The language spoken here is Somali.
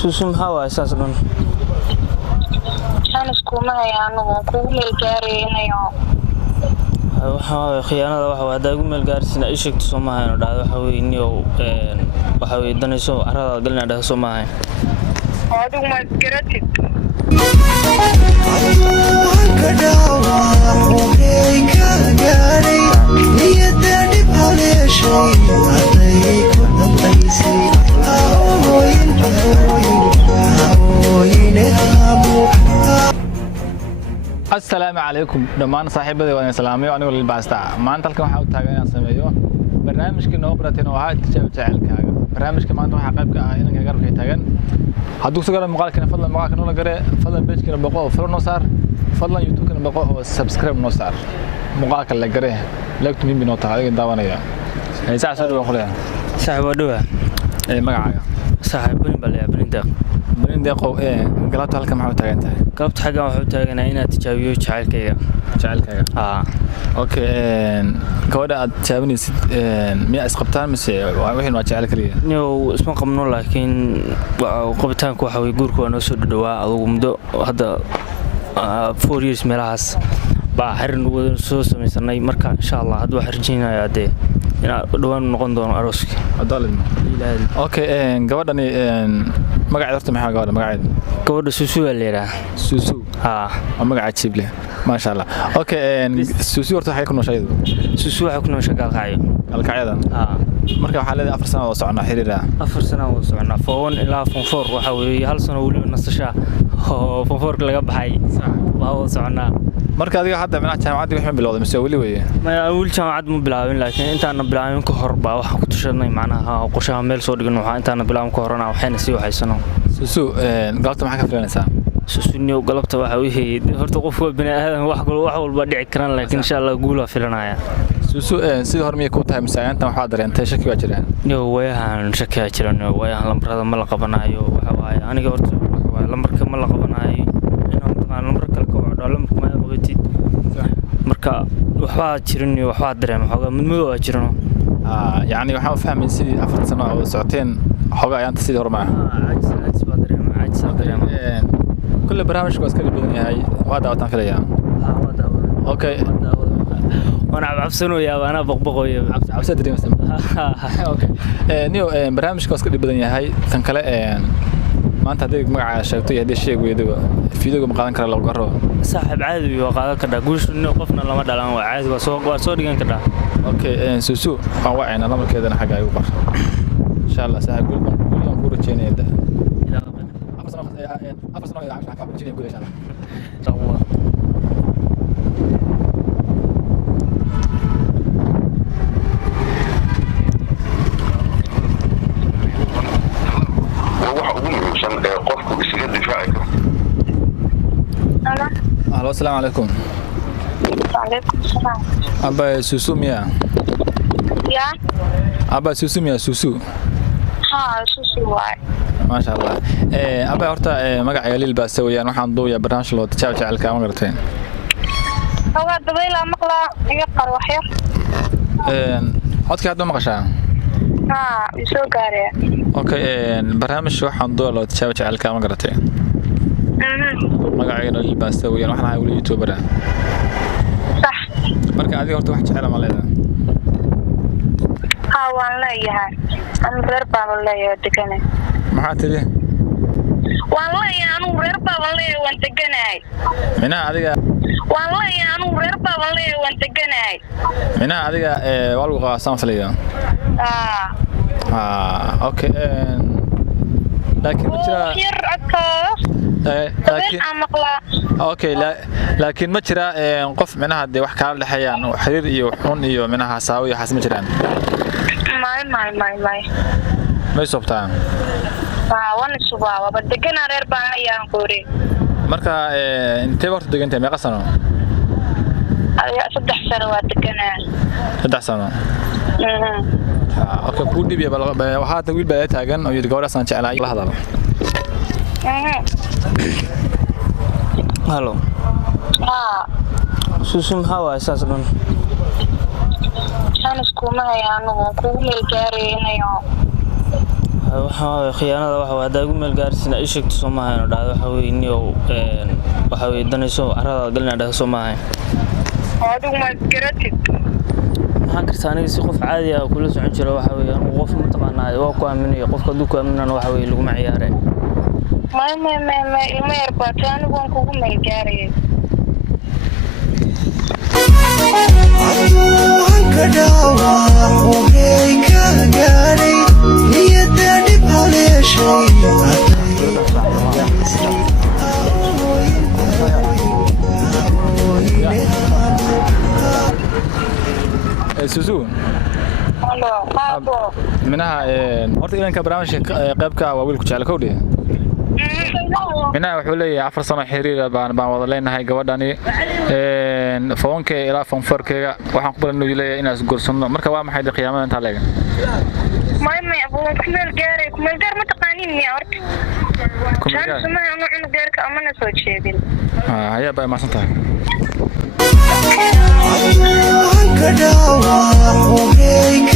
suusum hawa asaasan أنا سكوما يعني وكل الجارينيو waxa khiyaanada waxa wada ugu meel gaarsiina ay sheegto Soomaaliya dhacdo waxa weeyniyo waxa weey danayso arada galna dhaha Soomaaliya adigu ma garatid السلام عليكم دمان صاحبتي وانا سلامي وانا ولي بااستا maanta halkan waxa u taagan inaan sameeyo barnaamijka noo barateen oo ahaa tijaab jaceelkaaga barnaamijka maanta waxa qayb ka ah inaan garabka taagan hadduu soo garan muuqaalkana fadlan muuqaalka noo gare fadlan page-kana boqo oo follow noo saar fadlan YouTube-kana boqo oo subscribe noo saar muuqaalka la gare like mimi noo tahay adiga daawanaya haysa soo dhaw qolaya saaxiib dhawa magacaaga saaxiibin balay barin deeqo galabta halkan waxa u taagan tahay galabta xagan waxa u taaganaa inaad tijaabiyo jaceelkaaga okay gabadha aad tijaabinaysid miya isqabtaan mise wixii ma jecel kaliya niyo isma qabno laakiin qabitaanku waxa way guurku waa noo soo dhawaa adigu muddo hadda 4 years meelahaas baa xarin wada soo sameysnay marka insha Allah hadda waxaan rajaynayaa inaan dhawaan noqon doono arooska adaalin okay gabadhani magaceeda horta maxaa gabadha Suusu waa leeyahay Suusu magaca jible ma sha Allah okay Suusu horta waxay ku nooshahay Suusu waxay ku nooshahay galkacyada marka waxa leedahay 4 sano oo socona xiriira 4 sano oo socona foon ilaa foon 4 waxa weeye hal sano wali nasasha oo foon 4 laga baxay waa oo socona marka adiga hadda macna jaamacadda waxaan bilowday mise wali weeye ma awil jaamacad ma bilaabin laakiin intaana bilaabin ka hor baa waxa ku tushanay macnaha qorshaha meel soo dhigan waxa intaana bilaabin ka horana waxayna sii waxaysano Suusu galabta maxaa ka filanaysaa Suusu galabta waxa wixii horta qofku bini aadan wax walba dhici karaan laakiin insha Allah guul waa filanaya Suusu sidoo hore miyay ku tahay masaayanta waxa dareentay shaki waa jiraan wayahan shaki waa jiraan wayahan lambarada ma la qabanayo waxa waaye aniga horta lambarka ma la qabanayo inaan taqaan lambar kale ka wacdo lambarka ma qabatid marka waxa jirin waxa dareemo xogaa midmado waa jirano yani waxa fahmay sidii 4 sano oo socoteen xogaa ayanta sidii hore ma caajis baa dareemo كل برامج كويس كل بدني هاي وهذا وطن فيليا اوكي وانا عبسنو يا انا بقبقو يا عبس ادري مثلا اوكي نيو برامج كويس كل بدني هاي كان كلا ما انت هذيك مقع شيغتو هدي شيغ ويدو فيديو ما قادن كره لو قرو صاحب عادي waa qaadan kara guush inuu qofna lama dhalan waa caadi waa soo dhigan kara okay Suusu aan wacayna lamarkeedana xaga ay u qor insha Allah saaxiib gulban ku rajeynayda أفضل نوع عشان أفضل شيء نقول إن شاء الله. إن شاء الله. ألو السلام عليكم. وعليكم السلام. أبا سوسو ميا. يا. أبا سوسو ميا سوسو. Suusu waay ما شاء الله أبا horta magaca Lil baa sawiyaan waxaan duuyaa barnaamij loo tijaab jaceelka ma garteen hawa dabayla maqla iga qar wax yar codka hadda maqashaa soo gaaraya okay barnaamij waxaan duuyaa loo tijaab jaceelka ma garteen magaca Lil baa sawiyaan waxaan ahay YouTuber صح marka adiga horta wax jecel ma leedahay waan leeyahay aan reer baan leeyahay deganay maxaa tiri waan leeyahay aan reer baan leeyahay waan deganay mina adiga waan leeyahay aan reer baan leeyahay waan deganay mina adiga walgu qaasan faliya okay laakiin ma jira yar adka laakiin amaqla okay laakiin ma jira qof minaha de wax kala dhaxayaan xiriir iyo xun iyo minaha saawiyo xas ma jiraan ما يصبتان وانا صباح وبدقنا رير بان ايام قوري marka intee waqti degantay meeqa sano ayaa 3 sano waa deganaa 3 sano okay ku dibiya waxa ta wiil baa taagan oo gabadha san jeclaa la hadalo halo Suusu hawa asaasan أنا سكوما يعني وكل الجارينيو waxa khiyaanada waxa waa daagu meel gaarsiina ay sheegto Soomaaliya dhacdo waxa weey inuu waxa weey danayso arada galna dhahay Soomaaliya adigu ma garatid waxaan kartaa aniga si qof caadi ah kula socon jiro waxa weey anigu qof ma taqaanaa waa ku aaminay qofka duu ku aaminana waxa weey lagu ciyaareen ma ilma yar baataan waan kugu meel gaaray Suzu Hello Papa minaha horta ilanka barnaamijka qaybka waa wiilku jecel kowdii minaha wuxuu leeyahay 4 sano xiriir baan wada leenahay gabadhani foonka ilaa foon farkeega waxaan ku baranay leeyahay inaas guursano marka waa maxay qiyaamada inta leeyahay ما أبغى كمل جاري كمل جار ما تقانين يا أرض كان سمعنا إنه إنه جارك أمانة صوت شيء بين هيا بقى ما سنتها كدوا وهيك